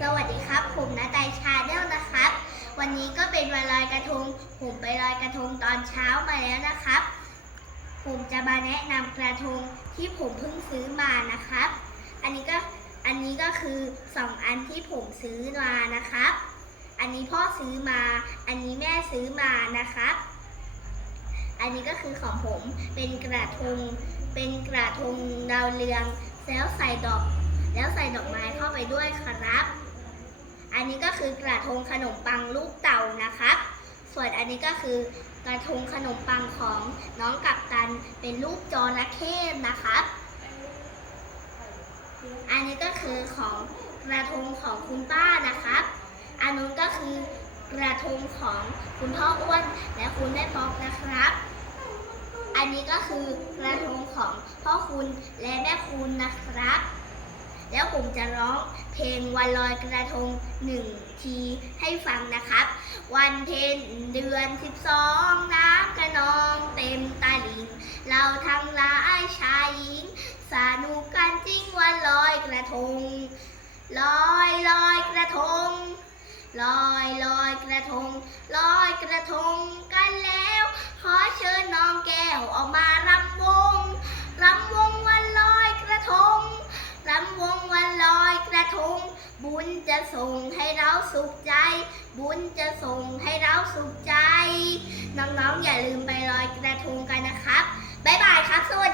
สวัสดีครับ ผมนาตายชาแนลนะครับ วันนี้ก็เป็นวันลอยกระทง ผมไปลอยกระทงตอนเช้ามาแล้วนะครับ ผมจะมาแนะนำกระทงที่ผมเพิ่งซื้อมานะครับ อันนี้ก็อันนี้ก็คือสองอันที่ผมซื้อมานะครับ อันนี้พ่อซื้อมา อันนี้แม่ซื้อมานะครับ อันนี้ก็คือของผมเป็นกระทง เป็นกระทงดาวเรืองแล้วใส่ดอกแล้วใส่ดอกไม้เข้าไปด้วยครับ อันนี้ก็คือกระทงขนมปังลูกเต่านะครับ ส่วนอันนี้ก็คือกระทงขนมปังของน้องกัปตันเป็นรูปจระเข้นะครับ อันนี้ก็คือของกระทงของคุณป้านะครับ อันนู้นก็คือกระทงของคุณพ่ออ้วนและคุณแม่ป๊อกนะครับ อันนี้ก็คือกระทงของพ่อคุณและแม่คุณนะครับ ผมจะร้องเพลงวันลอยกระทงหนึ่งทีให้ฟังนะครับ วันเพ็ญเดือนสิบสองน้ำกระนองเต็มตาลิง เราทั้งหลายชายหญิง สนุกกันจริงวันลอยกระทง ลอยลอยกระทง ลอยลอยกระทง ลอยกระทง บุญจะส่งให้เราสุขใจ บุญจะส่งให้เราสุขใจ น้องๆอย่าลืมไปลอยกระทงกันนะครับ บ๊ายบายครับ สวัสดี